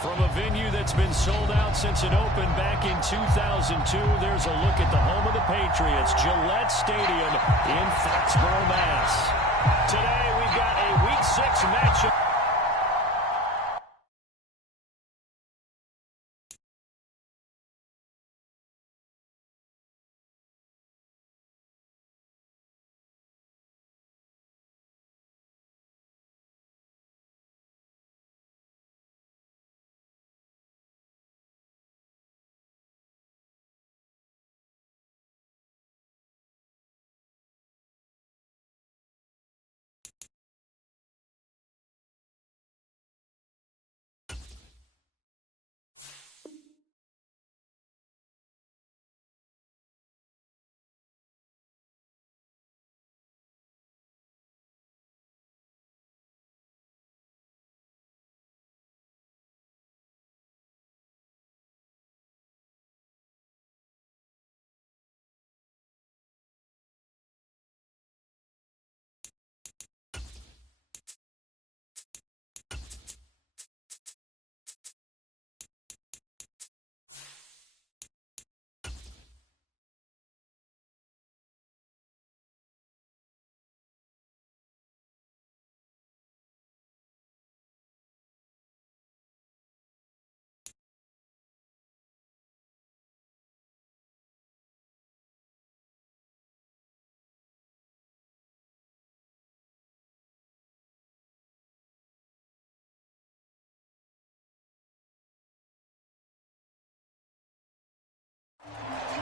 From a venue that's been sold out since it opened back in 2002, there's a look at the home of the Patriots, Gillette Stadium in Foxborough, Mass. Today we've got a Week 6 matchup.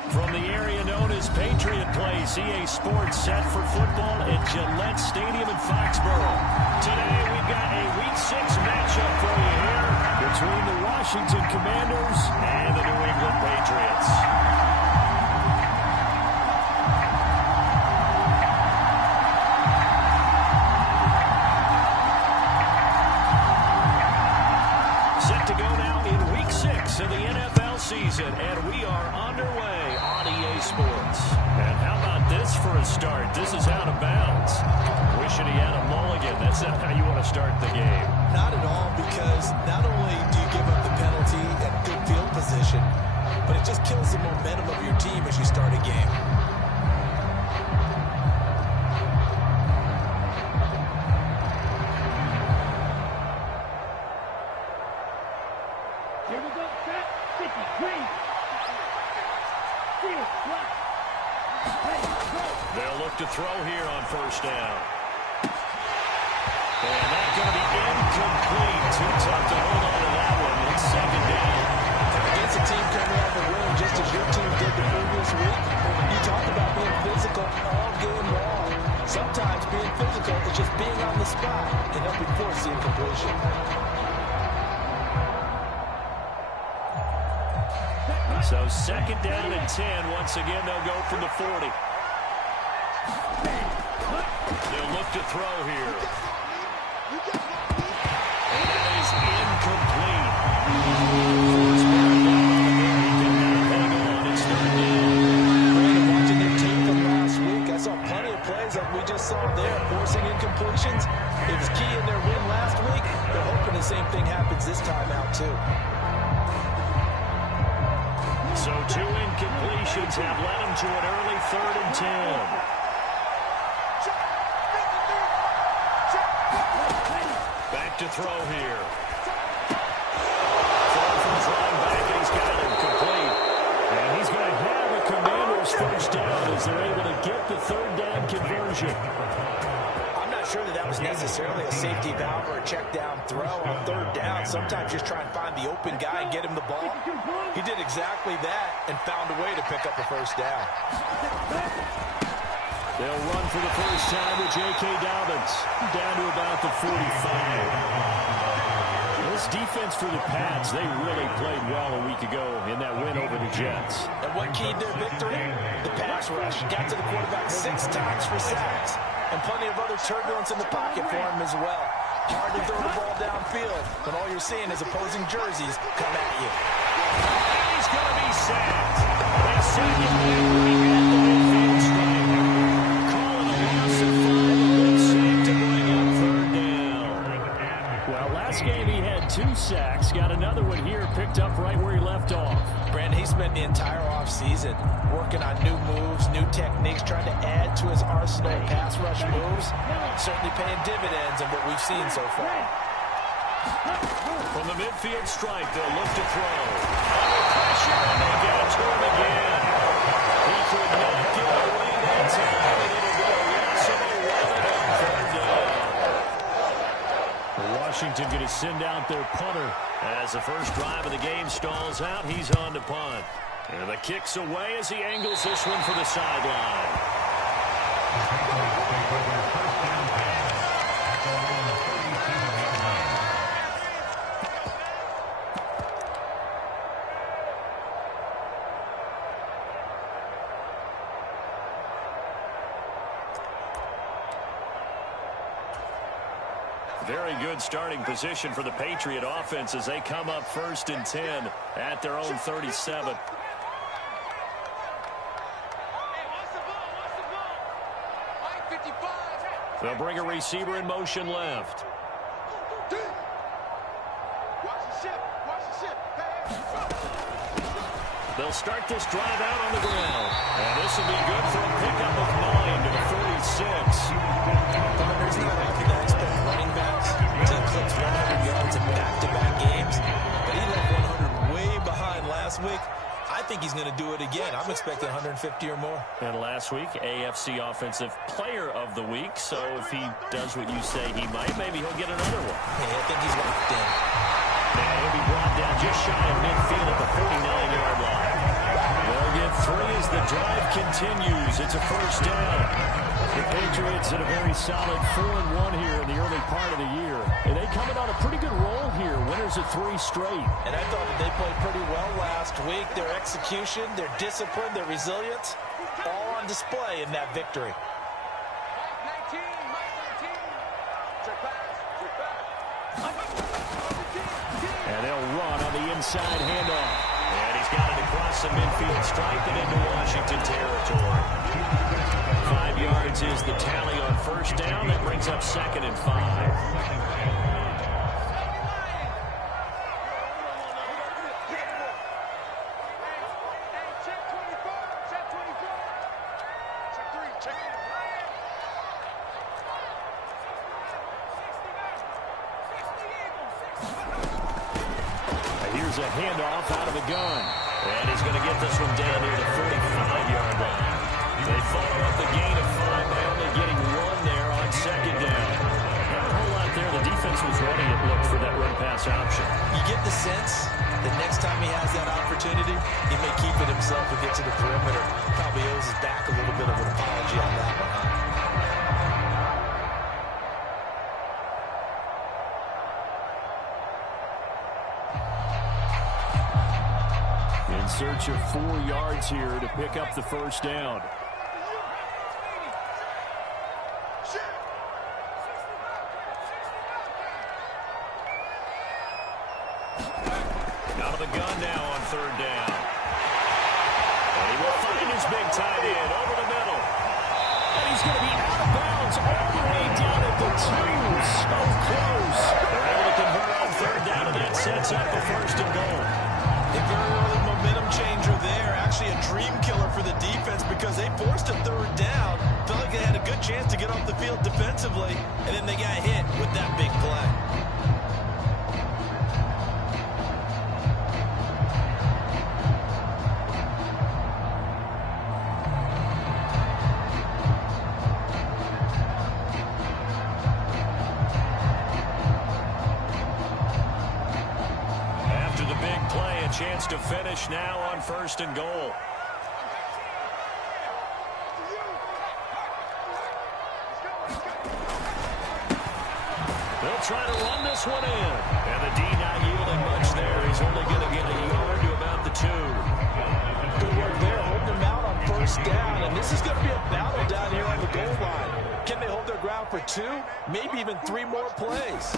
From the area known as Patriot Place, EA Sports set for football at Gillette Stadium in Foxborough. Today we've got a Week 6 matchup for you here between the Washington Commanders and the New England Patriots. Set to go now in Week 6 of the NFL season, and we are underway on EA Sports. And how about this for a start? This is out of bounds. Wishing he had a mulligan. That's not how you want to start the game. Not at all, because not only do you give up the penalty and good field position, but it just kills the momentum of your team as you start a game. Here we go, set, 53. They'll look to throw here on first down. And that's going to be incomplete. Too tough to hold on to that one. It's second down. Against a team coming off a win, just as your team did the previous week, you talk about being physical all game long. Sometimes being physical is just being on the spot and helping force the incompletion. So second down and 10. Once again, they'll go from the 40. They'll look to throw here. And that is incomplete. It's third down. Watching their team from last week, I saw plenty of plays like we just saw there, forcing incompletions. It was key in their win last week. They're hoping the same thing happens this time out, too. So 2 incompletions have led them to an early 3rd and 10. Back to throw here. Throw from his line back, and he's got it complete. And he's going to have a Commanders first down as they're able to get the 3rd down conversion. I'm not sure that was necessarily a safety valve or a check down throw on 3rd down. Sometimes just try and find the open guy and get him the ball. He did exactly that and found a way to pick up a first down. They'll run for the first time with J.K. Dobbins down to about the 45. This defense for the Pats, they really played well a week ago in that win over the Jets. And what keyed their victory? The pass rush. Got to the quarterback 6 times for sacks. And plenty of other turbulence in the pocket for him as well. Hard to throw the ball downfield when all you're seeing is opposing jerseys come at you. He's going to be sacked. They sack him right at the midfield stripe. Calling a loss of 5. Good save to bring up 3rd down. Well, last game he had 2 2 sacks. Got another one here, picked up right where he left off. Brandon, he spent the entire offseason working on new moves, new techniques, trying to add to his arsenal of pass rush moves. Certainly paying dividends in what we've seen so far. From the midfield stripe, they'll look to throw. Under pressure, and they get it to him again. He could not get away that time, and it'll be a loss of 11 on 3rd down. Washington going to send out their punter. As the first drive of the game stalls out, he's on to punt. And the kick's away as he angles this one for the sideline. Very good starting position for the Patriot offense as they come up 1st and 10 at their own 37. They'll bring a receiver in motion left. They'll start this drive out on the ground. And this will be good for a pickup of 9 to the 46. There's not often that expect running backs to eclipse 100 yards in back-to-back games. But he left 100 way behind last week. I think he's going to do it again. I'm expecting 150 or more. And last week, AFC Offensive Player of the Week. So if he does what you say he might, maybe he'll get another one. Hey, I think he's locked in. And he'll be brought down just shy of midfield at the 49-yard line. They'll get 3 as the drive continues. It's a 1st down. The Patriots in a very solid 4-1 here in the early part of the year. And they coming on a pretty good roll here. Winners of 3 straight. And I thought that they played pretty well last week. Their execution, their discipline, their resilience, all on display in that victory. And they'll run on the inside handoff. And he's got it across the midfield stripe and into Washington territory. 5 yards is the tally on 1st down. That brings up 2nd and 5. Here's a handoff out of the gun. And he's going to get this one down near the 45-yard line. They follow up the gain of 5 by only getting 1 there on 2nd down. Not a whole lot there. The defense was running it, looked for that run-pass option. You get the sense that next time he has that opportunity, he may keep it himself and get to the perimeter. Probably owes his back a little bit of an apology on that one, huh? In search of 4 yards here to pick up the 1st down. Out of the gun now on 3rd down. And he will find his big tight end over the middle. And he's going to be out of bounds all the way down at the 2. So close. They're able to convert on 3rd down, and that sets up the 1st and goal. A very early momentum changer there. Actually a dream killer for the defense because they forced a 3rd down. Felt like they had a good chance to get off the field defensively, and then they got hit with that big play. After the big play, a chance to finish now on 1st and goal. They'll try to run this one in. And the D not yielding much there. He's only going to get a yard to about the 2. Good work there, holding them out on 1st down. And this is going to be a battle down here on the goal line. Can they hold their ground for 2? Maybe even 3 more plays.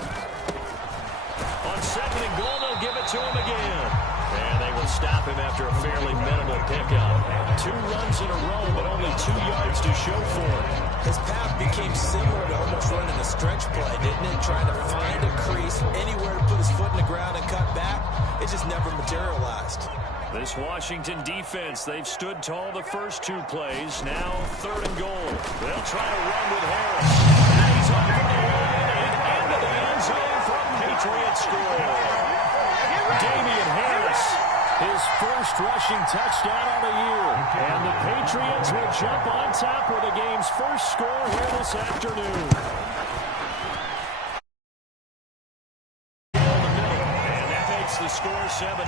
On 2nd and goal, they'll give it to him again. And they will stop him after a fairly minimal pickup. 2 runs in a row, but only 2 yards to show for it. His path became similar to almost running a stretch play, didn't it? Trying to find a crease, anywhere to put his foot in the ground and cut back. It just never materialized. This Washington defense, they've stood tall the first 2 plays. Now 3rd and goal. They'll try to run with Harris. And he's off the line and into the end zone for a Patriots score. Damian Harris, his first rushing touchdown on the year. And the Patriots will jump on top with the game's first score here this afternoon. And that makes the score 7-0.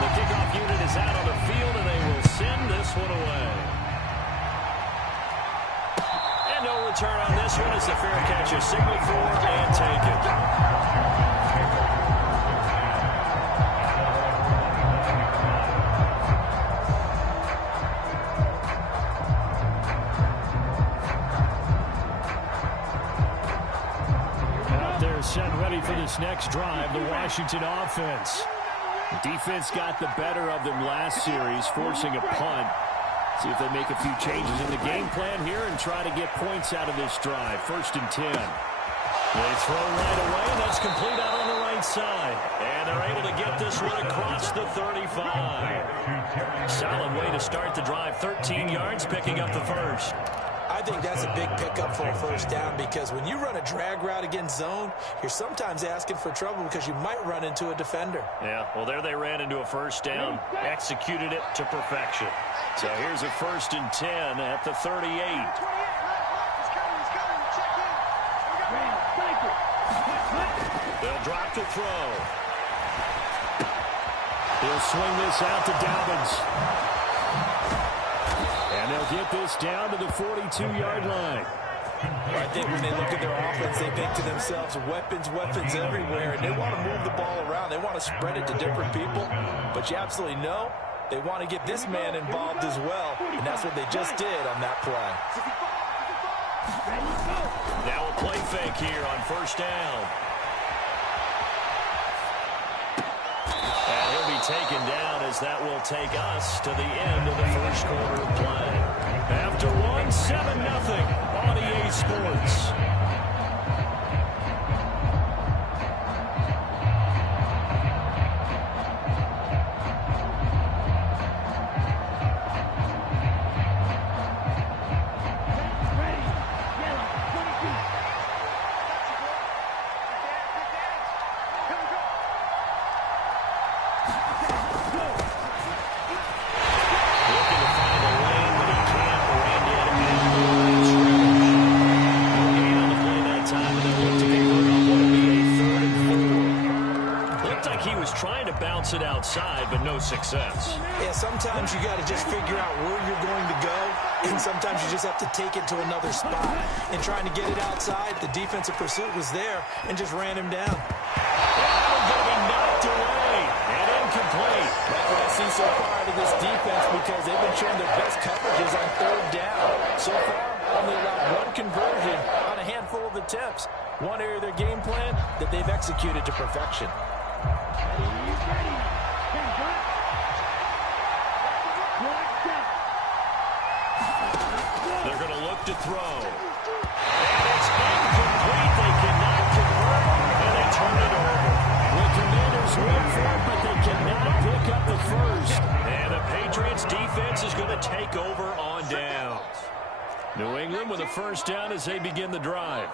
The kickoff unit is out on the field, and they will send this one away. And no return on this one as the fair catch is signaled for and taken. Set ready for this next drive, the Washington offense. Defense got the better of them last series, forcing a punt. See if they make a few changes in the game plan here and try to get points out of this drive. 1st and 10. They throw right away, and that's complete out on the right side. And they're able to get this one across the 35. Solid way to start the drive. 13 yards, picking up the first. I think that's a big pickup for a first down, because when you run a drag route against zone, you're sometimes asking for trouble because you might run into a defender. Yeah, well, there they ran into a first down, executed it to perfection. So here's a 1st and 10 at the 38. They'll drop to throw. He'll swing this out to Dobbins. And they'll get this down to the 42-yard line. Well, I think when they look at their offense, they think to themselves, weapons everywhere, and they want to move the ball around. They want to spread it to different people, but you absolutely know they want to get this man involved as well, and that's what they just did on that play. Now a play fake here on 1st down. And he'll be taken down, as that will take us to the end of the first quarter of play. After one, 7-0 on EA Sports. It outside, but no success. Yeah, sometimes you got to just figure out where you're going to go, and sometimes you just have to take it to another spot. And trying to get it outside, the defensive pursuit was there and just ran him down. Going to be knocked away and incomplete. That's what I see so far out of this defense, because they've been showing their best coverages on 3rd down. So far, only allowed 1 conversion on a handful of attempts. One area of their game plan that they've executed to perfection. They're going to look to throw. And it's incomplete. They cannot convert, and they turn it over. The Commanders win for it, but they cannot pick up the first. And the Patriots defense is going to take over on downs. New England with a first down as they begin the drive.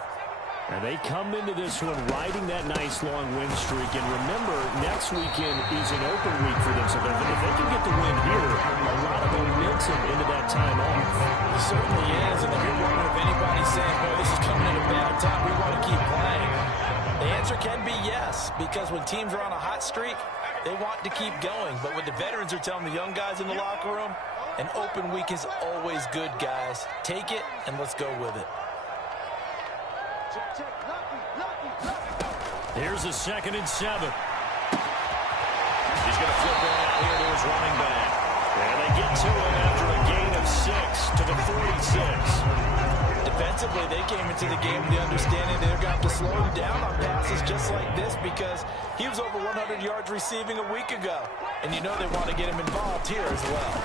And they come into this one riding that nice long win streak. And remember, next weekend is an open week for them. So if they can get the win here, a lot of momentum into that time off. It certainly is. And if you're wondering if anybody's saying, boy, this is coming at a bad time, we want to keep playing, the answer can be yes. Because when teams are on a hot streak, they want to keep going. But what the veterans are telling the young guys in the locker room, an open week is always good, guys. Take it, and let's go with it. Here's a 2nd and 7. He's going to flip it out here to his running back. And they get to him after a gain of 6 to the 46. Defensively, they came into the game with the understanding they're going to have to slow him down on passes just like this because he was over 100 yards receiving a week ago. And you know they want to get him involved here as well.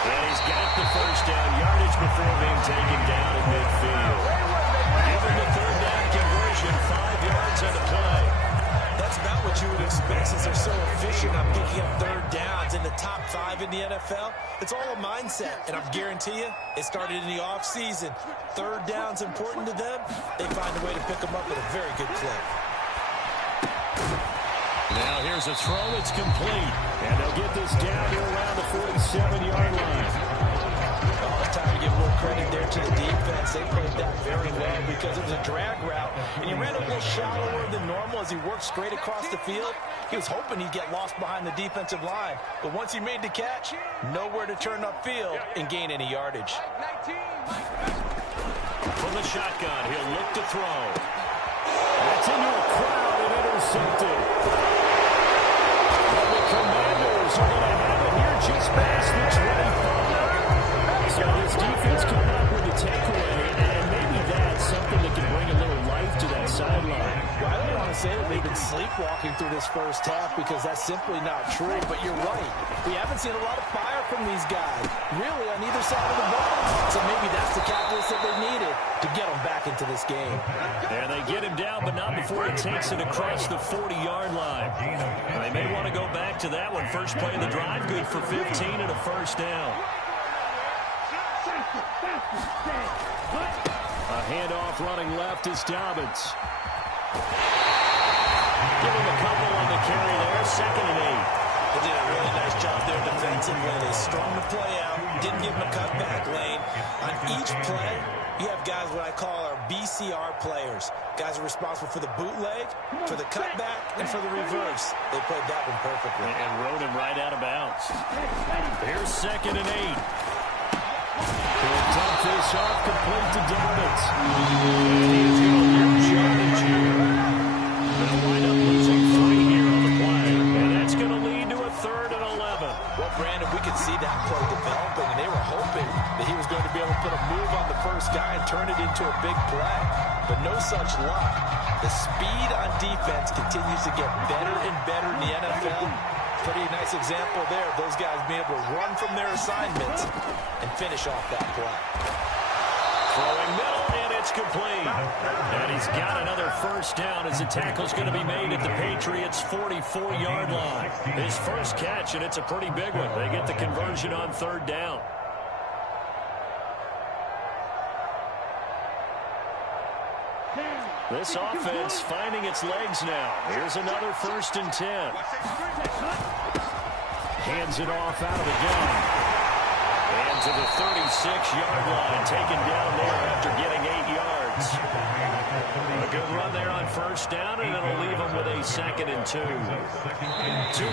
And he's got the first down yardage before being taken down at midfield. Given the third down conversion, 5 yards on the play. That's about what you would expect since they're so efficient on picking up third downs in the top 5 in the NFL. It's all a mindset, and I guarantee you, it started in the offseason. Third down's important to them. They find a way to pick them up at a very good clip. Now here's a throw. It's complete. And they'll get this down to around the 47-yard line. Oh, it's time to give a little credit there to the defense. They played that very well because it was a drag route. And he ran a little shallower than normal as he worked straight across the field. He was hoping he'd get lost behind the defensive line. But once he made the catch, nowhere to turn upfield and gain any yardage. From the shotgun, he'll look to throw. That's into a crowd and intercepted. And the Commanders are going to have it here just past the 25. So this defense coming up with a takeaway, and maybe that's something that can bring a little life to that sideline. Well, I don't want to say that they've been sleepwalking through this first half because that's simply not true, but you're right. We haven't seen a lot of fire from these guys, really, on either side of the ball. So maybe that's the catalyst that they needed to get them back into this game. And they get him down, but not before he takes it across the 40-yard line. And they may want to go back to that one. First play of the drive, good for 15 and a first down. A handoff running left is Dobbins. Give him a couple on the carry there. 2nd and 8. They did a really nice job there defensively. They strung the play out, didn't give him a cutback lane. On each play, you have guys what I call our BCR players. Guys are responsible for the bootleg, for the cutback, and for the reverse. They played that one perfectly. And rode him right out of bounds. Here's 2nd and 8. He'll dump this off complete to Dobbins. And he's going to lose yardage here. They'll wind up losing 3 here on the play. And that's going to lead to a 3rd and 11. Well, Brandon, we could see that play developing, and they were hoping that he was going to be able to put a move on the first guy and turn it into a big play. But no such luck. The speed on defense continues to get better and better in the NFL. Pretty nice example there of those guys being able to run from their assignments and finish off that play. Throwing middle, and it's complete. And he's got another first down as the tackle's going to be made at the Patriots' 44-yard line. His first catch, and it's a pretty big one. They get the conversion on 3rd down. This offense finding its legs now. Here's another 1st and 10. Hands it off out of the gun. And to the 36-yard line, taken down there after getting 8 yards. A good run there on first down, and it'll leave them with a 2nd and 2. 2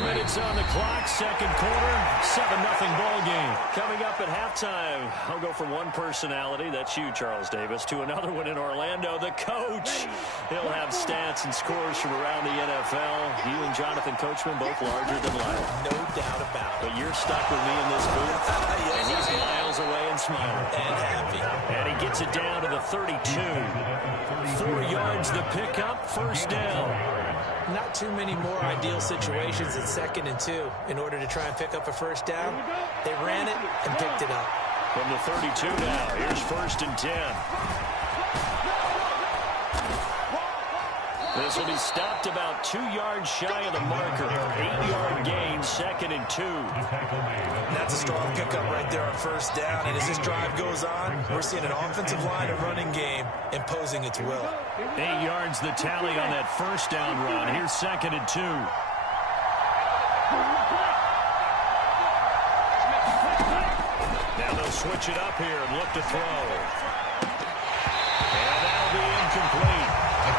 minutes on the clock, 2nd quarter, 7-0 ball game. Coming up at halftime, I'll go from one personality, that's you, Charles Davis, to another one in Orlando, the coach. He'll have stats and scores from around the NFL. You and Jonathan Coachman, both larger than life. No doubt about it. But you're stuck with me in this booth, and he's miles away and smiling. And happy. And he gets it down to the 32. 4 yards the pickup, first down. Not too many more ideal situations at 2nd and 2 in order to try and pick up a first down. They ran it and picked it up. From the 32 now, here's 1st and 10. This will be stopped about 2 yards shy of the marker. 8-yard gain, 2nd and 2. That's a strong pickup right there on first down. And as this drive goes on, we're seeing an offensive line and running game imposing its will. 8 yards the tally on that first down run. Here's 2nd and 2. Now they'll switch it up here and look to throw. And that'll be incomplete. This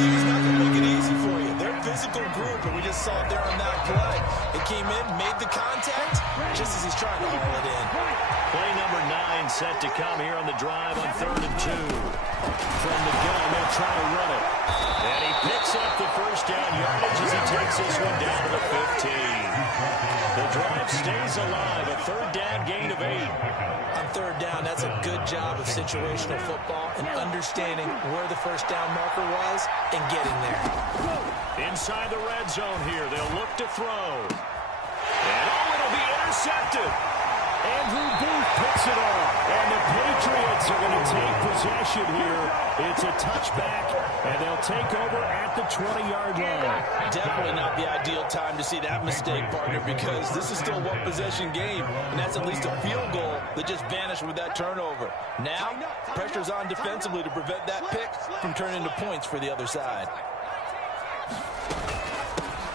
team is not going to make it easy for you. They're a physical group, and we just saw it there on that play. It came in, made the contact, just as he's trying to haul it in. Play number 9 set to come come here on the drive on 3rd and 2. From the gun, they'll try to run it. And he picks up the first down yardage as he takes this one down to the 15. The drive stays alive, a 3rd down gain of 8. On 3rd down, that's a good job of situational football and understanding where the first down marker was and getting there. Inside the red zone here, they'll look to throw. And it'll be intercepted. Andrew Booth picks it off. And the Patriots are going to take possession here. It's a touchback, and they'll take over at the 20-yard line. Definitely not the ideal time to see that mistake, partner, because this is still a one-possession game, and that's at least a field goal that just vanished with that turnover. Now, pressure's on defensively to prevent that pick from turning into points for the other side.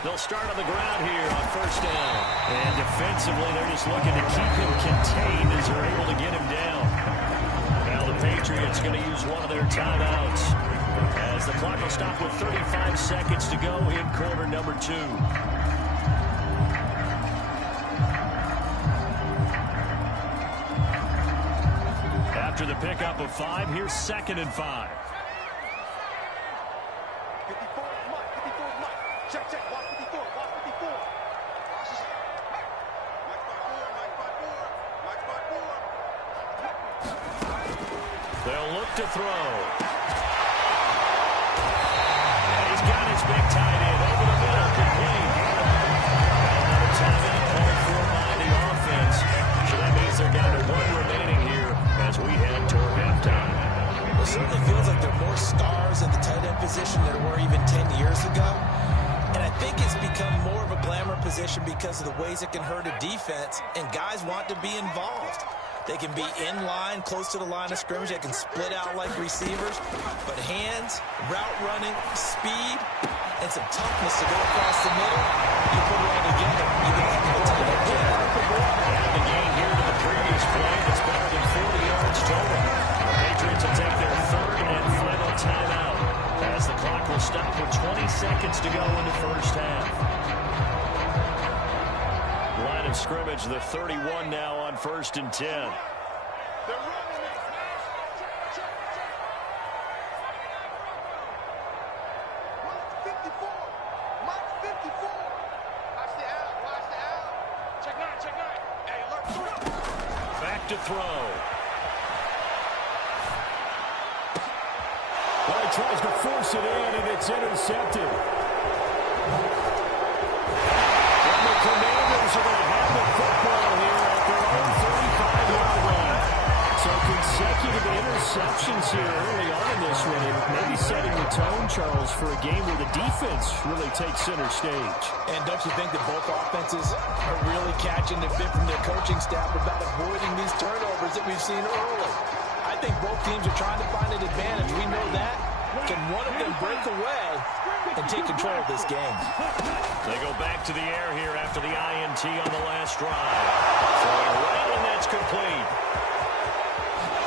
They'll start on the ground here on 1st down. And defensively, they're just looking to keep him contained as they're able to get him down. Now the Patriots going to use one of their timeouts as the clock will stop with 35 seconds to go in quarter number 2. After the pickup of 5, here's 2nd and 5. They'll look to throw. And he's got his big tight end over the middle, complete. Another timeout called for by the offense. So that means they're down to 1 remaining here as we head toward halftime. It certainly feels like there are more stars at the tight end position than there were even 10 years ago. And I think it's become more of a glamour position because of the ways it can hurt a defense, and guys want to be involved. They can be in line, close to the line of scrimmage. They can split out like receivers. But hands, route running, speed, and some toughness to go across the middle, you put it all together, you can have a tight end candidate. And the gain here to the previous play is better than 40 yards total. The Patriots will take their 3rd and final timeout as the clock will stop with 20 seconds to go in the first half. Line of scrimmage, the 31 now on 1st and 10. Back to throw. Well, he tries to force it in, and it's intercepted. And the Commanders are going to have the football here at their own 35-yard line. So consecutive interceptions here early on in this one, and maybe setting the tone, Charles, for a game where the defense really takes center stage. And don't you think that both offenses are really catching the bit from their coaching staff about avoiding these turnovers that we've seen early? I think both teams are trying to find an advantage. We know that. Can one of them break away and take control of this game? They go back to the air here after the INT on the last drive. Throwing right, and that's complete.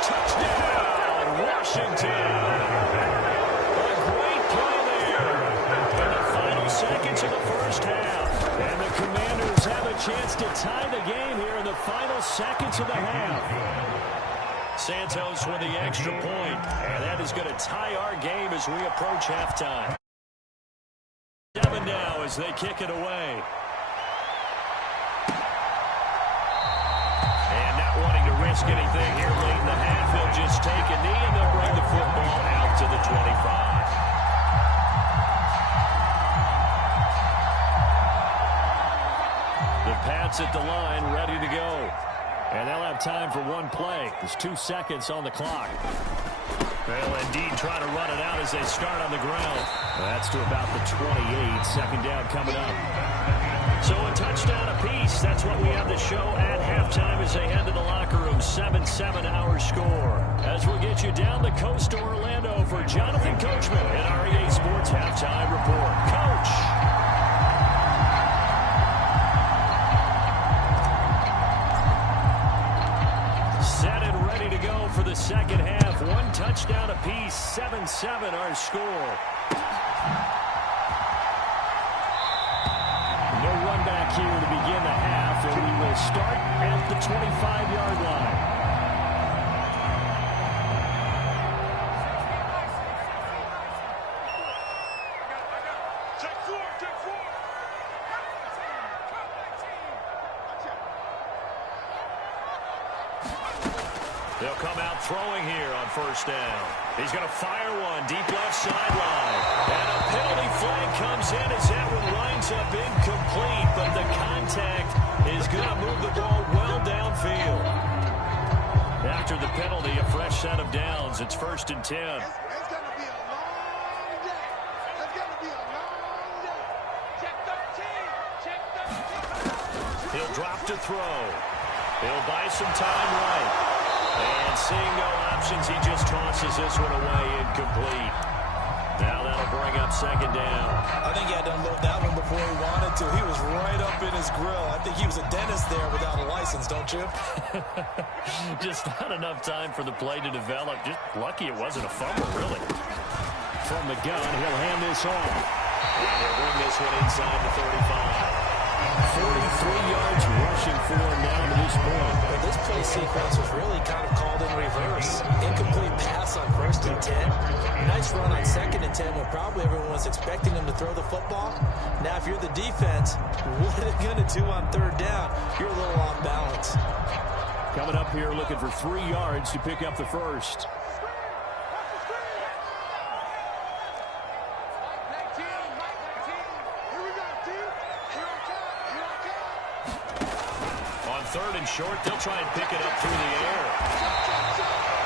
Touchdown, Washington. A great play there. In the final seconds of the first half. And the Commanders have a chance to tie the game here in the final seconds of the half. Santos with the extra point, and that is going to tie our game as we approach halftime. 7 now as they kick it away. And not wanting to risk anything here late in the half, he'll just take a knee and they'll bring the football out to the 25. The Pats at the line, ready to go. And they'll have time for one play. There's 2 seconds on the clock. They'll indeed try to run it out as they start on the ground. That's to about the 28. 2nd down coming up. So a touchdown apiece. That's what we have the show at halftime as they head to the locker room. 7-7 our score. As we'll get you down the coast to Orlando for Jonathan Coachman at our EA Sports Halftime Report. Coach. Set and ready to go for the second half. 1 touchdown apiece. 7-7 our score. No run back here to begin the half, and we will start at the 25-yard line. come out throwing here on first down. He's going to fire one deep left sideline. And a penalty flag comes in as that one winds up incomplete. But the contact is going to move the ball well downfield. After the penalty, a fresh set of downs. It's 1st and 10. It's going to be a long day. It's going to be a long day. Check 13. Check 13. He'll drop to throw. He'll buy some time right. And seeing no options, he just tosses this one away incomplete. Now that'll bring up 2nd down. I think he had to unload that one before he wanted to. He was right up in his grill. I think he was a dentist there without a license, don't you? Just not enough time for the play to develop. Just lucky it wasn't a fumble, really. From the gun, he'll hand this off. And he'll bring this one inside the 35. 43 yards rushing for him now to this point. Well, this play sequence was really kind of called in reverse. Incomplete pass on 1st and 10. Nice run on 2nd and 10 when probably everyone was expecting him to throw the football. Now, if you're the defense, what are they going to do on 3rd down? You're a little off balance. Coming up here looking for 3 yards to pick up the first. On 3rd and short, they'll try and pick it up through the air.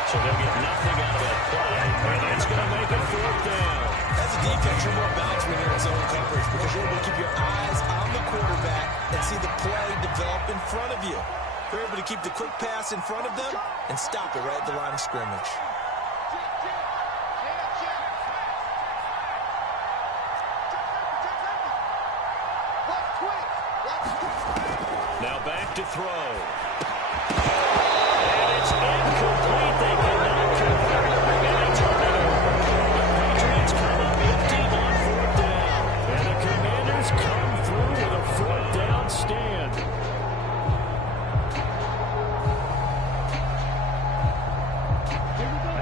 So they'll get nothing out of that play. And it's going to make it 4th down. As a defense, you're more balanced when you're in zone coverage because you're able to keep your eyes on the quarterback and see the play develop in front of you. You're able to keep the quick pass in front of them and stop it right at the line of scrimmage. Now back to throw. And it's incomplete. They cannot convert it. And they turn it over. The Patriots come up empty on 4th down. And the Commanders come through with a 4th down stand.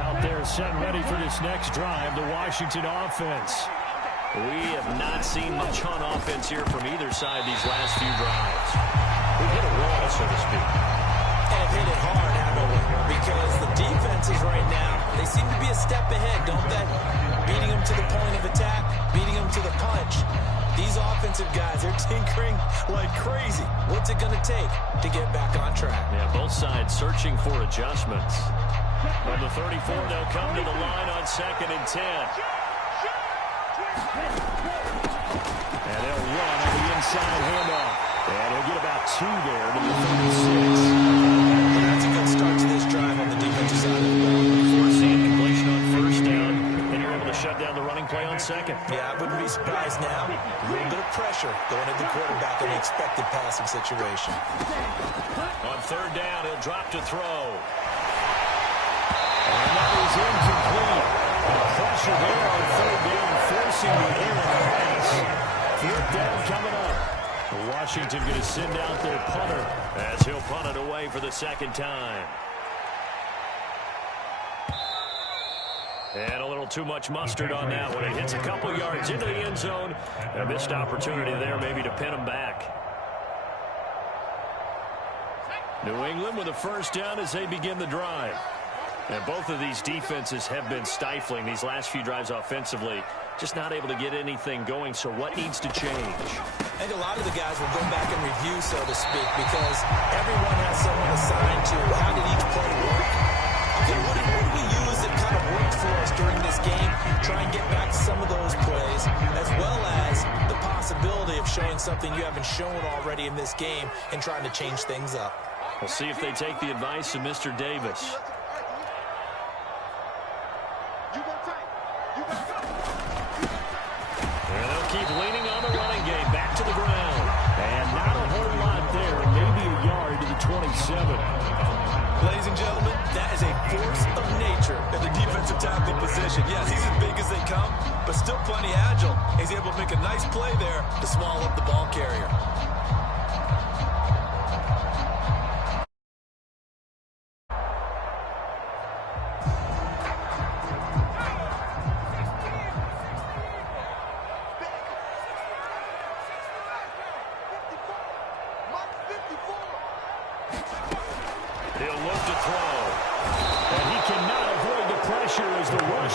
Out there set ready for this next drive, the Washington offense. We have not seen much on offense here from either side these last few drives. We've hit a wall, so to speak. And hit it hard, haven't we? Because the defenses right now, they seem to be a step ahead, don't they? Beating them to the point of attack, beating them to the punch. These offensive guys, they're tinkering like crazy. What's it going to take to get back on track? Yeah, both sides searching for adjustments. From the 34, they'll come to the line on 2nd and 10. And they'll run on the inside handoff. And he'll get about 2 there to the 36. And that's a good start to this drive on the defensive side of the ball. Forcing completion on 1st down, and you're able to shut down the running play on 2nd. Yeah, I wouldn't be surprised now. A little bit of pressure going at the quarterback in the expected passing situation. On 3rd down, he'll drop to throw. And that is incomplete. The pressure there on 3rd down, forcing the error pass. 4th down coming up. Washington going to send out their punter as he'll punt it away for the 2nd time. And a little too much mustard on that one. It hits a couple yards into the end zone. A missed opportunity there maybe to pin him back. New England with a 1st down as they begin the drive. And both of these defenses have been stifling these last few drives offensively. Just not able to get anything going, so what needs to change? I think a lot of the guys will go back and review, so to speak, because everyone has someone assigned to how did each play work. Okay, what did we use that kind of worked for us during this game? Try and get back to some of those plays, as well as the possibility of showing something you haven't shown already in this game and trying to change things up. We'll see if they take the advice of Mr. Davis. And they'll keep leaning on the running game. Back to the ground. And not a whole lot there. Maybe a yard to the 27. Ladies and gentlemen, that is a force of nature in the defensive tackle position. Yes, he's as big as they come, but still plenty agile. He's able to make a nice play there to swallow up the ball carrier.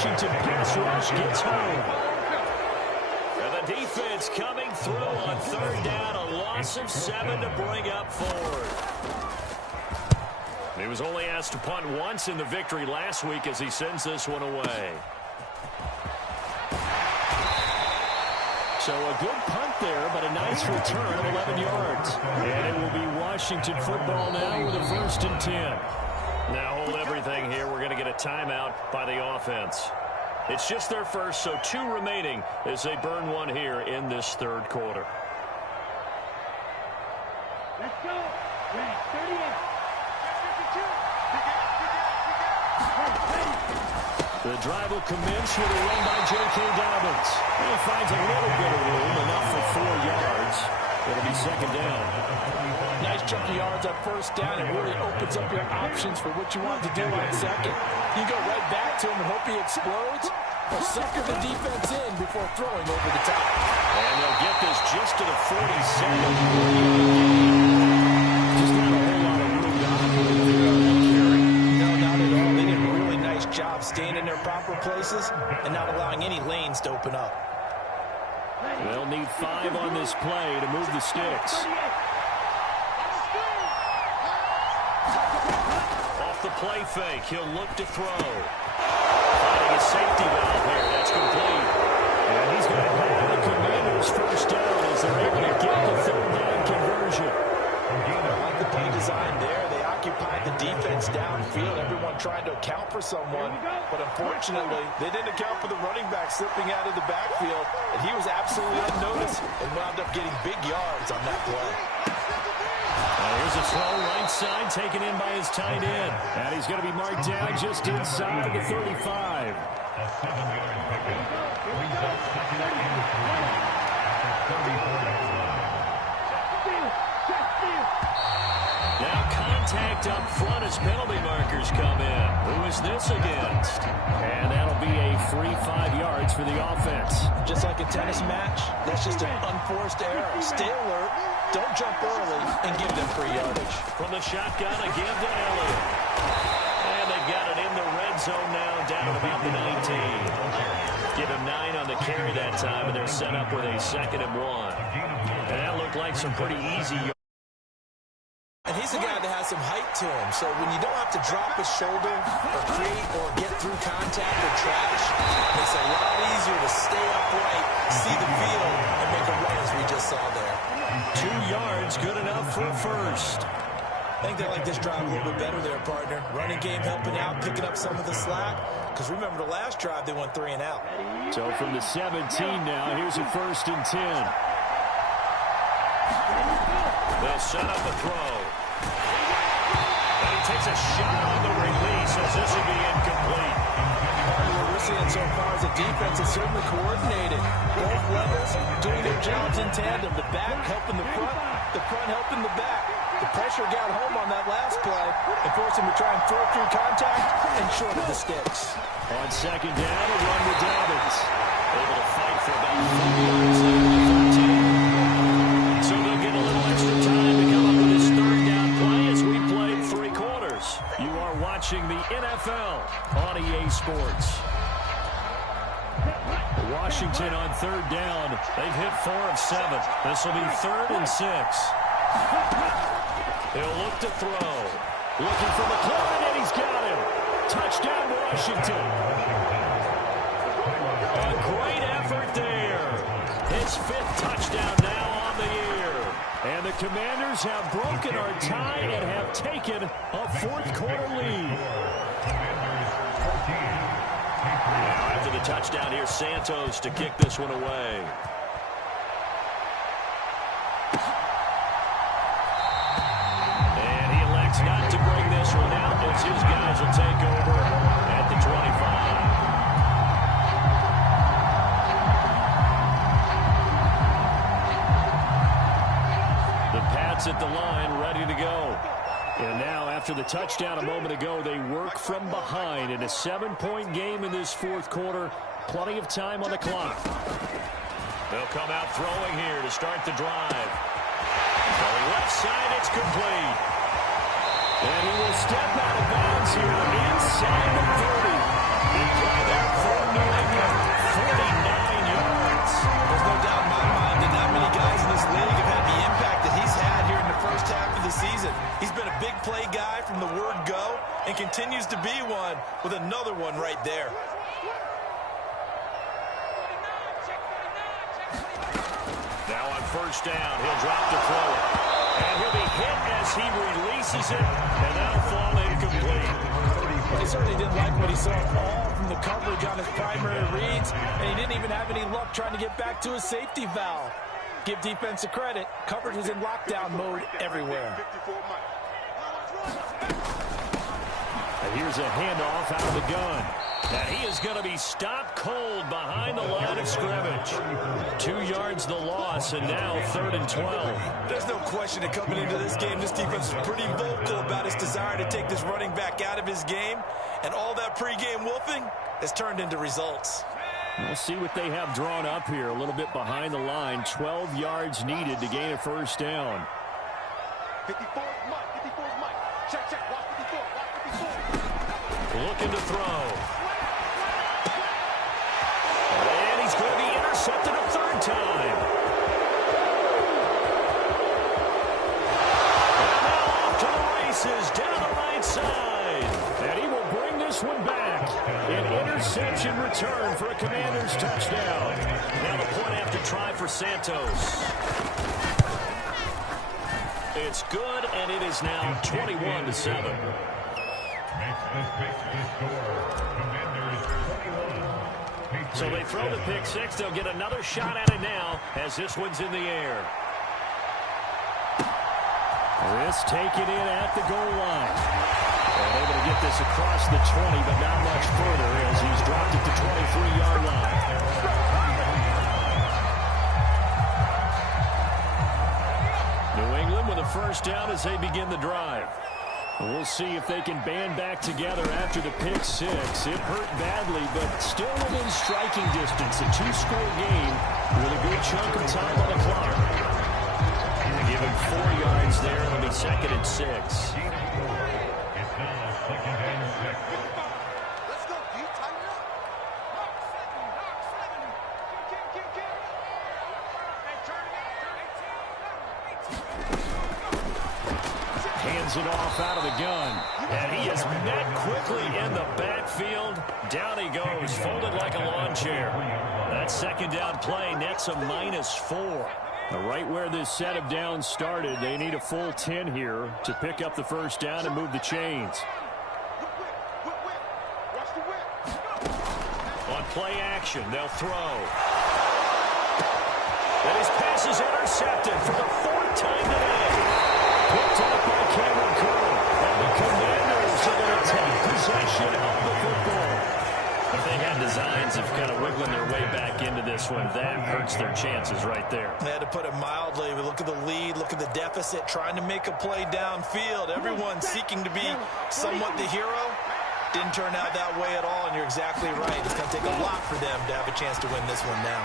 Washington pass rush gets home. And the defense coming through on third down. A loss of 7 to bring up forward. He was only asked to punt once in the victory last week as he sends this one away. So a good punt there, but a nice return of 11 yards. And it will be Washington football now with a 1st and 10. Now hold everything here. We're going to get a timeout by the offense. It's just their first, so 2 remaining as they burn one here in this third quarter. Let's go. Ready, 38. The drive will commence with a run by J.K. Dobbins. He finds a little bit of room, enough for 4 yards. It'll be 2nd down. Nice chunk of yards on 1st down. It really opens up your options for what you want to do on 2nd. You go right back to him and hope he explodes, or sucker the defense in before throwing over the top. And they'll get this just to the 47. Just not a whole lot of room to operate there on that carry. No, not at all. They did a really nice job staying in their proper places and not allowing any lanes to open up. They'll need 5 on this play to move the sticks. Off the play fake, he'll look to throw. Finding a safety valve here. That's complete. And he's going to have the Commanders' 1st down as they're able to get the 3rd down conversion. I like the play design there. They occupied the defense downfield, everyone trying to account for someone. But unfortunately, they didn't account for the running back slipping out of the backfield. And he was absolutely unnoticed and wound up getting big yards on that play. Here's a throw right side taken in by his tight end. And he's going to be marked down just inside the 35. Now contact up front as penalty markers come in. Who is this against? And that'll be a free 5 yards for the offense. Just like a tennis match, that's just an unforced error. Stay alert, don't jump early, and give them free yardage. From the shotgun, a give to Elliott. And they got it in the red zone now, down at about the 19. Give him 9 on the carry that time, and they're set up with a 2nd and 1. And that looked like some pretty easy yards. And he's a guy that has some height to him, so when you don't have to drop his shoulder or create or get through contact or trash, it makes it a lot easier to stay upright, see the field, and make a run as we just saw there. 2 yards, good enough for a 1st. I think they like this drive a little bit better there, partner. Running game helping out, picking up some of the slack, because remember the last drive they went 3 and out. So from the 17 now, here's a 1st and 10. They'll set up a throw. And he takes a shot on the release as this will be incomplete. What we're seeing so far is a defense that's certainly coordinated. Both levels doing their jobs in tandem. The back helping the front helping the back. The pressure got home on that last play and forced him to try and throw through contact and shorted the sticks. On 2nd down, a run with Dobbins. Able to fight for about 4 yards there at the 13. So they'll get a little extra time to come up with this 3rd down play as we play 3 quarters. You are watching the NFL on EA Sports. Washington on 3rd down. They've hit 4 of 7. This will be 3rd and 6. He'll look to throw. Looking for McLaurin, and he's got him. Touchdown, Washington. A great effort there. His 5th touchdown now on the year. And the Commanders have broken our tie and have taken a 4th quarter lead. Now after the touchdown, here's Santos to kick this one away. And he elects not to bring this one out as his guys will take over at the 25. At the line, ready to go. And now, after the touchdown a moment ago, they work from behind in a 7-point game in this 4th quarter. Plenty of time on the clock. They'll come out throwing here to start the drive. Going left side, it's complete. And he will step out of bounds here inside the 30. He got there for continues to be one with another one right there. Now on first down, he'll drop to throw it. And he'll be hit as he releases it, and that'll fall incomplete. He certainly didn't like what he saw all from the coverage on his primary reads, and he didn't even have any luck trying to get back to his safety valve. Give defense a credit. Coverage was in lockdown mode everywhere. And here's a handoff out of the gun. And he is going to be stopped cold behind the line of scrimmage. 2 yards the loss, and now 3rd and 12. There's no question that coming into this game, this defense is pretty vocal about its desire to take this running back out of his game. And all that pregame wolfing has turned into results. We'll see what they have drawn up here. A little bit behind the line. 12 yards needed to gain a first down. 54 is Mike. 54 is Mike. Check, check. Watch 54. Watch 54. Looking to throw. And he's going to be intercepted a 3rd time. And now off to the races down the right side. And he will bring this one back. An interception return for a Commanders touchdown. Now the point after try for Santos. It's good, and it is now 21-7. So they throw the pick six. They'll get another shot at it now as this one's in the air. This taken in at the goal line. And able to get this across the 20, but not much further as he's dropped it to 23-yard line. New England with a first down as they begin the drive. We'll see if they can band back together after the pick six. It hurt badly, but still within striking distance. A 2-score game with a good chunk of time on the clock. They give him 4 yards there. It'll be 2nd and 6. Let's go, D. Tighten up. Hands it off out of the gun. And he is met quickly in the backfield. Down he goes, folded like a lawn chair. That 2nd down play nets a -4. Right where this set of downs started, they need a full 10 here to pick up the first down and move the chains. On play action, they'll throw. And his pass is intercepted for the 4th time today. Picked up by Cameron Curl. And the Commanders are going to take possession of the football. If they had designs of kind of wiggling their way back into this one, that hurts their chances right there. They had to put it mildly. Look at the lead, look at the deficit, trying to make a play downfield. Everyone seeking to be somewhat the hero. Didn't turn out that way at all, and you're exactly right. It's going to take a lot for them to have a chance to win this one now.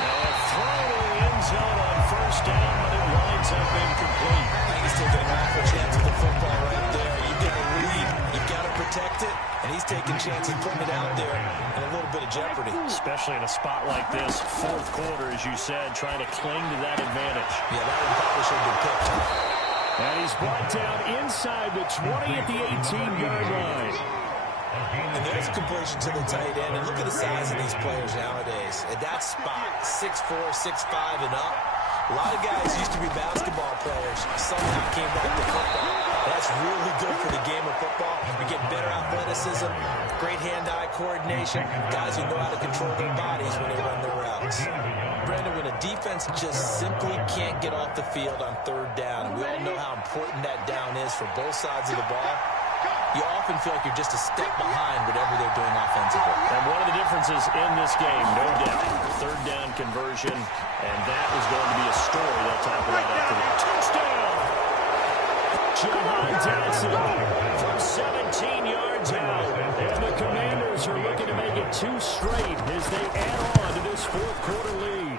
Now a throw to the end zone on first down, but it winds up incomplete. I think he's taking an awful chance with the football right there. You've got to lead, you've got to protect it, and he's taking chances putting it out there in a little bit of jeopardy. Especially in a spot like this, 4th quarter, as you said, trying to cling to that advantage. Yeah, that one probably should have been picked. And he's brought down inside the 20 at the 18-yard line. And there's a completion to the tight end. And look at the size of these players nowadays. At that spot, 6'4", 6'5", and up. A lot of guys used to be basketball players. Somehow came back to football. That's really good for the game of football. You get better athleticism, great hand-eye coordination, guys who know how to control their bodies when they run their routes. Brandon, when a defense just simply can't get off the field on 3rd down, and we all know how important that down is for both sides of the ball, you often feel like you're just a step behind whatever they're doing offensively. And one of the differences in this game, no doubt, 3rd down conversion, and that is going to be a story they'll talk about after the touchdown. Jahan Jackson from 17 yards out. And the Commanders are looking to make it 2 straight as they add on to this 4th quarter lead.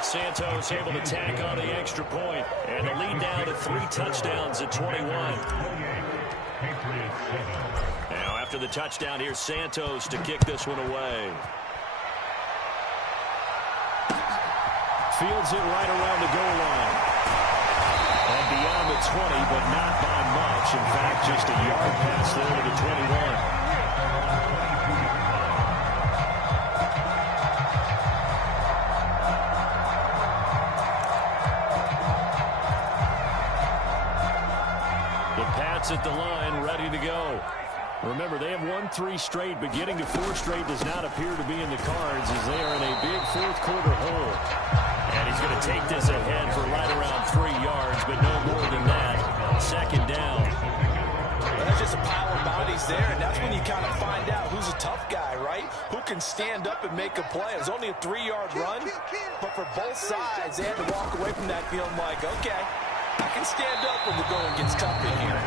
Santos able to tack on the extra point, and the lead down to 3 touchdowns at 21. Now after the touchdown, here's Santos to kick this one away. Fields it right around the goal line. And beyond the 20, but not by much. In fact, just a yard pass there to the 21. The Pats at the line, ready to go. Remember, they have won 3 straight, but getting to 4 straight does not appear to be in the cards as they are in a big fourth-quarter hole. And he's going to take this ahead for right around 3 yards, but no more than that. 2nd down. Well, there's just a pile of bodies there, and that's when you kind of find out who's a tough guy, right? Who can stand up and make a play. It was only a 3-yard run, but for both sides, they had to walk away from that feeling like, okay, I can stand up when the going gets tough in here.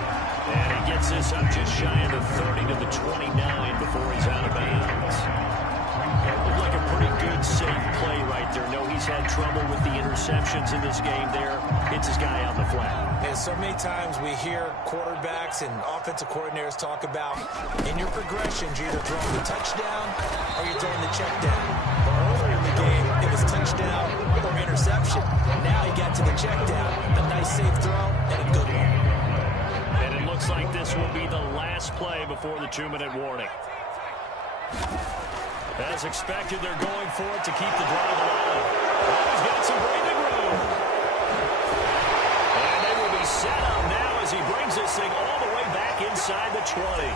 And he gets this up just shy of the 30 to the 29 before he's out of bounds. Looked like a pretty good, safe play right there. No, he's had trouble with the interceptions in this game there. Hits his guy on the flat. And so many times we hear quarterbacks and offensive coordinators talk about in your progressions, you're either throwing the touchdown or you're throwing the check down. But earlier in the game, it was touchdown or interception. Now he got to the check down, a nice safe throw, and a good one. And it looks like this will be the last play before the 2-minute warning. As expected, they're going for it to keep the drive alive. Oh, he's got some breathing room. And they will be set up now as he brings this thing all the way back inside the 20.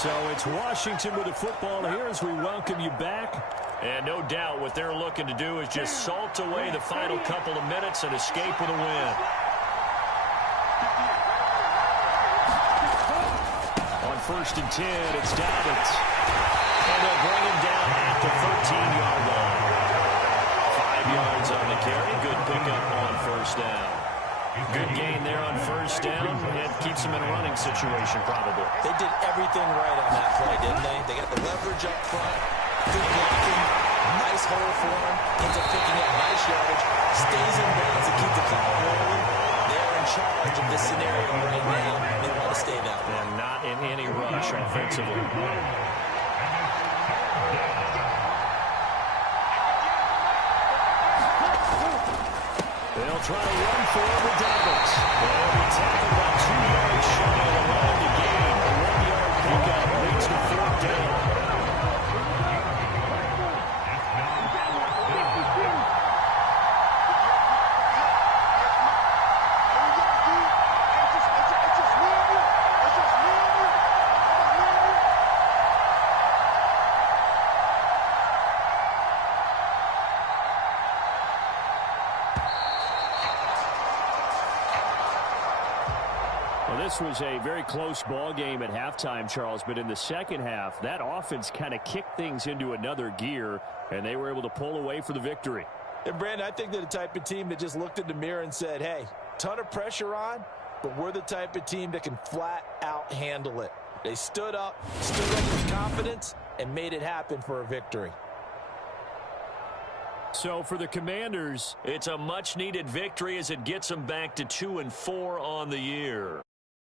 So it's Washington with the football here as we welcome you back. And no doubt what they're looking to do is just salt away the final couple of minutes and escape with a win. On 1st and 10, it's Dobbins. And they'll bring him down at the 13-yard line. 5 yards on the carry. Good pickup on 1st down. Good gain there on 1st down. And keeps him in a running situation, probably. They did everything right on that play, didn't they? They got the leverage up front. Good blocking. Nice hole for him. Ends up picking up nice yardage. Stays in bounds to keep the clock rolling. They're in charge of this scenario right now. They want to stay that way. And not in any rush offensively. They'll try to run for it with Dobbins. They'll be tackled about 2 yards shy of the line to gain. A 1-yard pickup leads to 4th down. This was a very close ball game at halftime, Charles, but in the second half, that offense kind of kicked things into another gear, and they were able to pull away for the victory. And, Brandon, I think they're the type of team that just looked in the mirror and said, hey, ton of pressure on, but we're the type of team that can flat out handle it. They stood up with confidence, and made it happen for a victory. So for the Commanders, it's a much-needed victory as it gets them back to 2-4 on the year.